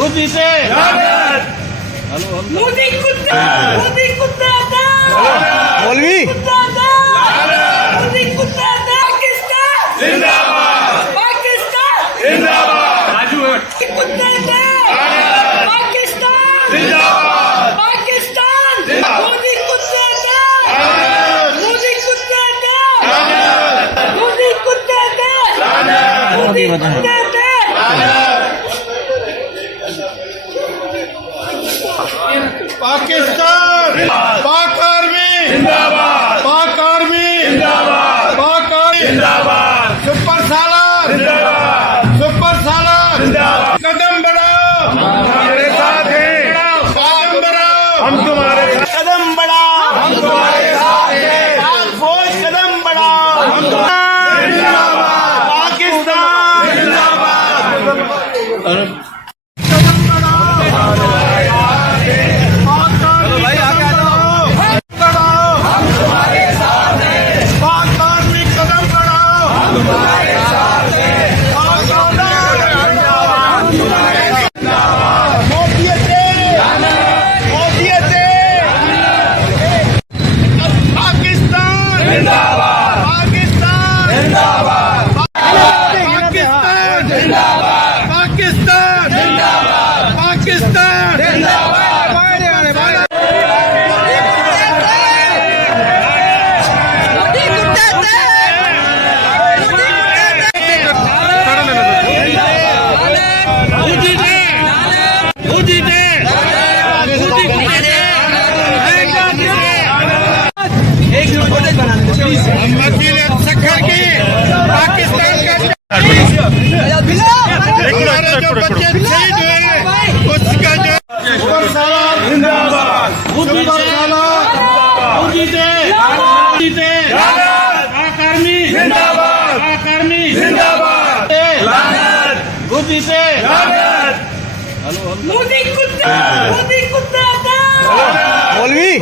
मोदी से मोदी कुत्ता था मौलवी मोदी कुत्ता था पाकिस्तान जिंदाबाद पाकिस्तान जिंदाबाद कुत्ता था पाकिस्तान जिंदाबाद पाकिस्तान मोदी कुत्ता था मोदी कुत्ता था मोदी कुत्ता था मोदी कुत्ता था पाकिस्तान पाक आर्मी जिंदाबाद पाक आर्मी जिंदाबाद पाक आर्मी जिंदाबाद सुपर सालार जिंदाबाद सुपर सालार जिंदाबाद कदम बढ़ाओ हमारे साथ हैं कदम बढ़ाओ हम तुम्हारे कदम बढ़ाओ हम तुम्हारे साथ हैं पाक फौज कदम बढ़ाओ हम जिंदाबाद पाकिस्तान जिंदाबाद मोदी कुत्ता था मौलवी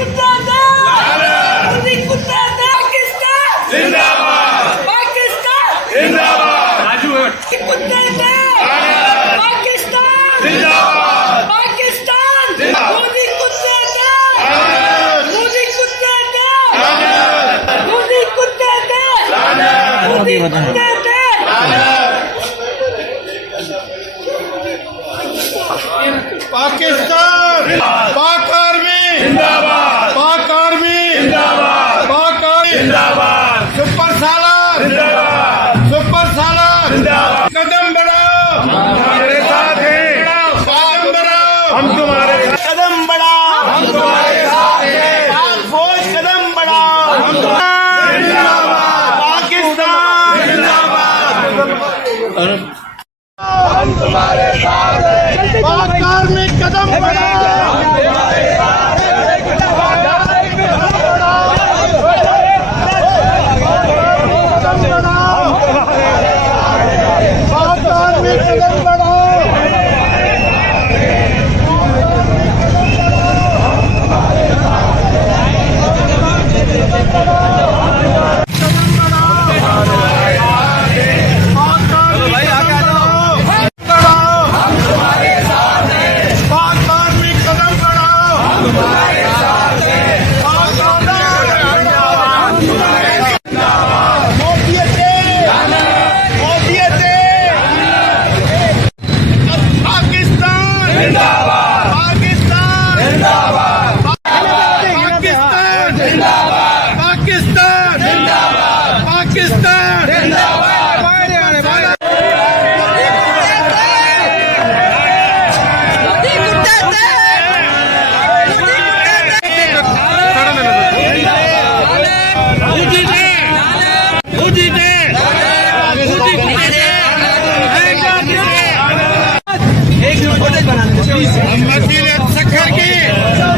मोदी कुत्ता था पाकिस्तान जिंदाबाद पाकिस्तान जिंदाबाद कुत्ता था पाकिस्तान जिंदाबाद पाकिस्तान मोदी कुत्ता था मोदी कुत्ता था मोदी कुत्ता था मोदी कुत्ता था पाकिस्तान पाक आर्मी जिंदाबाद पाक आर्मी जिंदाबाद पाक आर्मी जिंदाबाद सुपर सालार जिंदाबाद सुपर सालार जिंदाबाद कदम बढ़ाओ हमारे साथ हैं कदम बढ़ाओ हम तुम्हारे कदम बढ़ाओ हम तुम्हारे साथ हैं पाक फौज कदम बढ़ाओ हम जिंदाबाद पाकिस्तान जिंदाबाद हम तुम्हारे साथ हैं पाक आर्मी कदम बढ़ाओ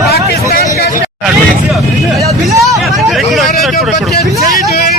पाकिस्तान का जो बच्चे शहीद हुए